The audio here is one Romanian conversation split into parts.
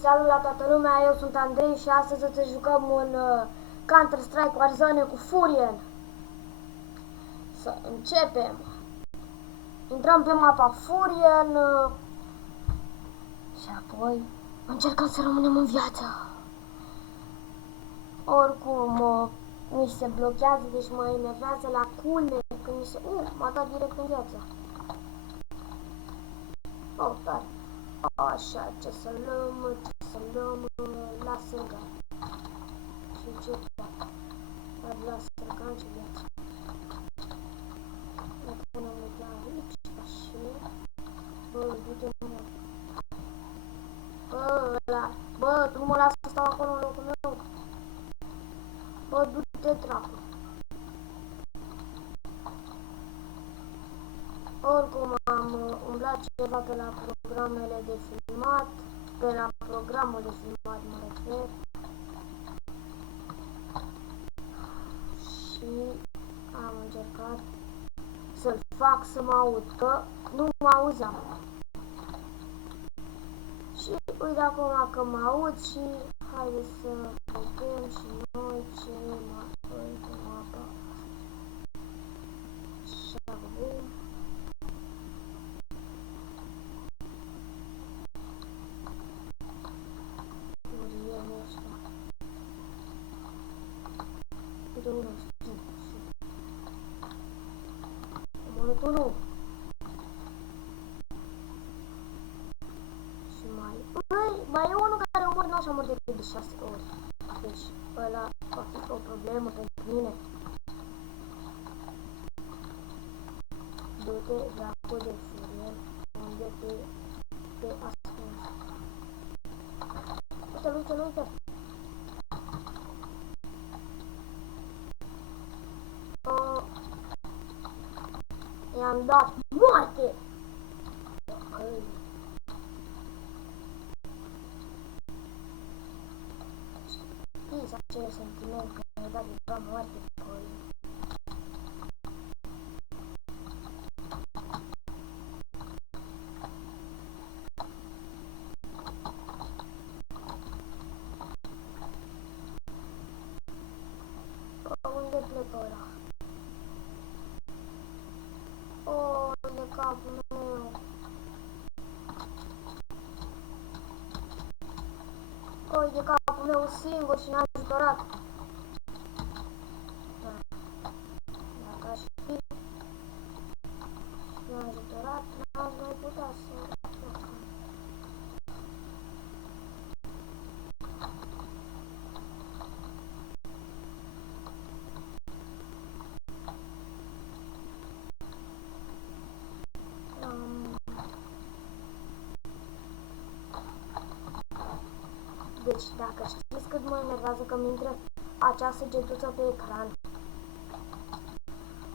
Salut la toată lumea, eu sunt Andrei și astăzi o să jucăm un Counter-Strike Warzone cu Furien. Să începem. Intrăm pe mapa Furien și apoi încercăm să rămânem în viață. Oricum mi se blochează, deci mă enervează la culme când mi se... m-a dat direct în viață. Oh, tare. Așa, ce să luăm la sânga. Și ce la sânga, ce viață. Ne punem la aici, așa. Bă, du-te mă. Bă, tu nu mă lasă să stau acolo în locul meu. Bă, du-te dracu. Oricum am umblat ceva pe la programele de filmat, pe la programul de filmat mă refer. Și am încercat să-l fac să mă aud, că nu mă auzeam. Și uite acum că mă aud și haideți să vedem și noi ce mă aud pe mapa. Așa, bun. Uite unul, omorât unul. Și mai e unul care omor n-aș omor decât de 6 ori. Deci ăla va fi o problemă pentru mine. Du-te dracu de Furien, unde te ascunzi. Uite-l, uite-l, uite-l. I-am dat moarte! Știți acele sentiment când mi-a dat ceva moarte pe păi. Unde plecă ăla? Oh, de capul meu. Oh, de capul meu singur și n-a ajutorat. Dacă aș fi și n-a ajutorat, n-aș mai putea să fac. Deci, dacă știți cât mă enervează că mi intră acea săgetuță pe ecran,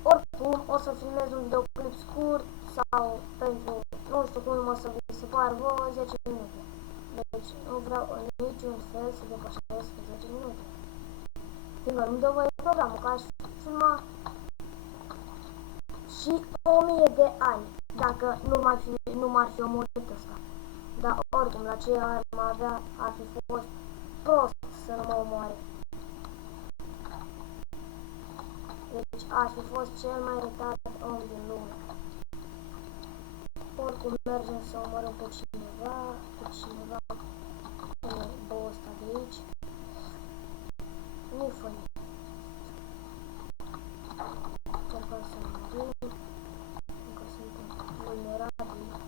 oricum o să filmez un videoclip scurt sau pentru, nu știu cum o să vi se pară vouă, 10 minute. Deci, nu vreau în niciun fel să depășesc 10 minute. Fiindcă nu-mi dă voie programul, că aș filma și 1000 de ani, dacă nu m-ar fi omorât ăsta. Dar oricum, la ce ar avea, ar fi fost prost să nu mă omoare. Deci aș fi fost cel mai retard om din lume. Oricum mergem să omorâm pe cineva în băul ăsta de aici. Nu-i funny. Încercăm să omorâm, încă suntem vulnerabili.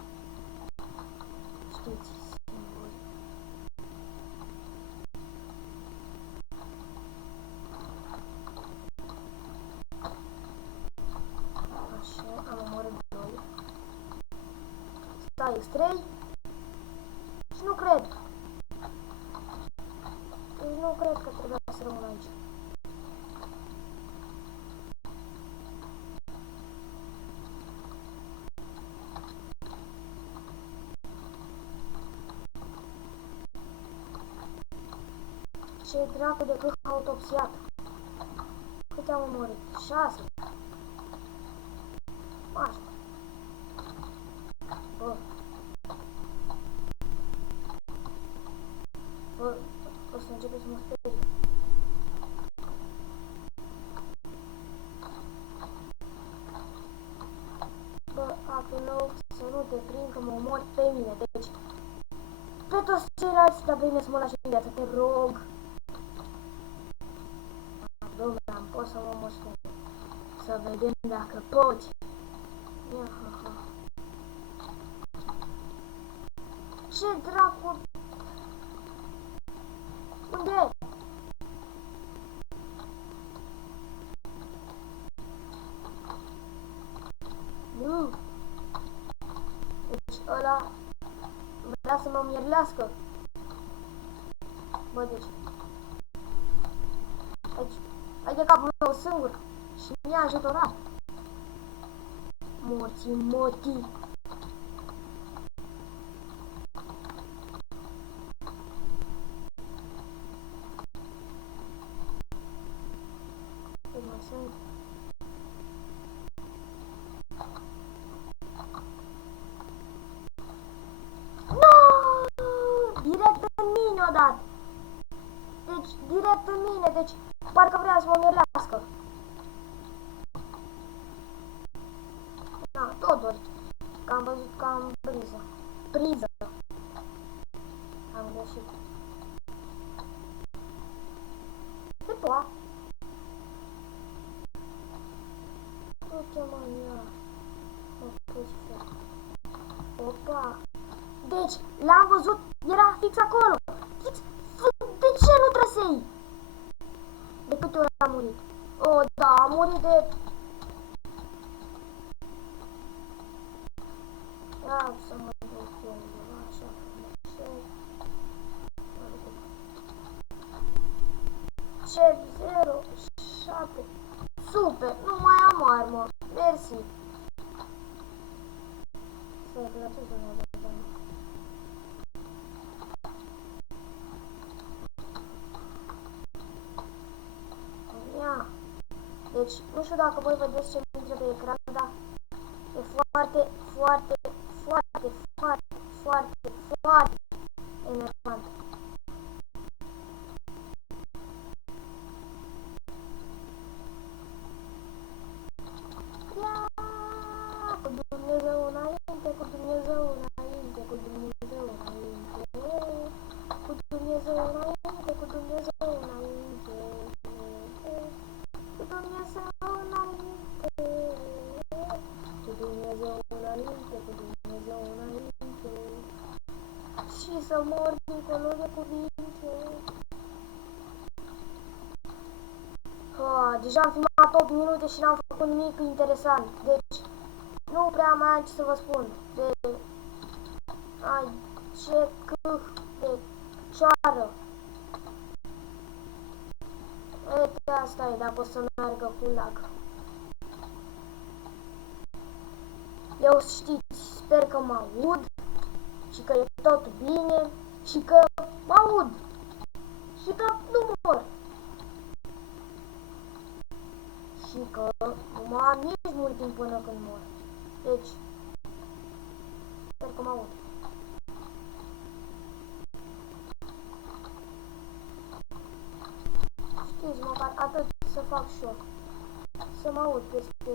Știți, singuri. Așa, am omorât 2. Stai, X3? Și nu cred. Deci nu cred că trebuia să rămân aici. Ce dracu de cât autopsiat. Câte am omorât? 6. Așa. Bă. să începe să mă sperie. Bă, acolo să nu te prind că mă omori pe mine, deci pe toți ceilalți, dar bine să mă lași în viață, te rog. Dom'le, am pot să mă omor singur. Să vedem dacă poți. Ia, ha, ha. Ce dracu? Unde e? Nu. Deci ăla vrea să mă mierlească. Bă, deci aici de capul meu singur și mi-a ajutorat. Morții motii. Cât mai sunt? No! Direct în mine odată. Deci, direct în mine, deci parcă vrea să mă mierlească. Da, totul. Că am văzut că am priză. Priză. Am greșit. De poa. Uite mă, ia. Mă pus fel. Opa. Deci, l-am văzut, era fix acolo. Fix. De ce nu trăsei? De câte ori a murit? Oh, da, a murit de... Ia să mă duc eu, așa, ce 0, 7. Super, nu mai am armă. Mersi. Stai, că la ce să mă dau? Ia. Deci, nu știu dacă voi vedeți ce intră pe ecran, dar e foarte, foarte, foarte, foarte, foarte, foarte enervant. Ia! Cu Dumnezeu înainte, cu Dumnezeu înainte, cu Dumnezeu înainte, cu Dumnezeu înainte, cu Dumnezeu înainte, cu Dumnezeu înainte, cu Dumnezeu înainte, cu Dumnezeu înainte, și să mor dincolo de cuvinte. Deja am filmat 8 minute și n-am făcut nimic interesant, deci nu prea mai am ce să vă spun. Ai, ce câh de cioară. Uite, asta e, dacă o să meargă cu lag. Eu știți, sper că mă aud și că e tot bine și că mă aud și că nu mor. Și că nu mă am nici mult timp până când mor. Deci, sper că mă aud. Știți, măcar atât să fac și eu. Să mă aud peste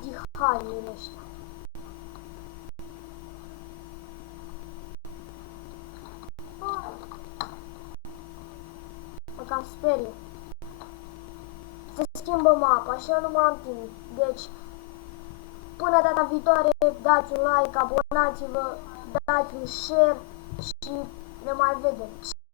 dihalile ăștia. Mă cam sperie. Se schimbă mapa, așa nu mai am timp. Deci, până data viitoare, dați un like, abonați-vă, dați un share și ne mai vedem.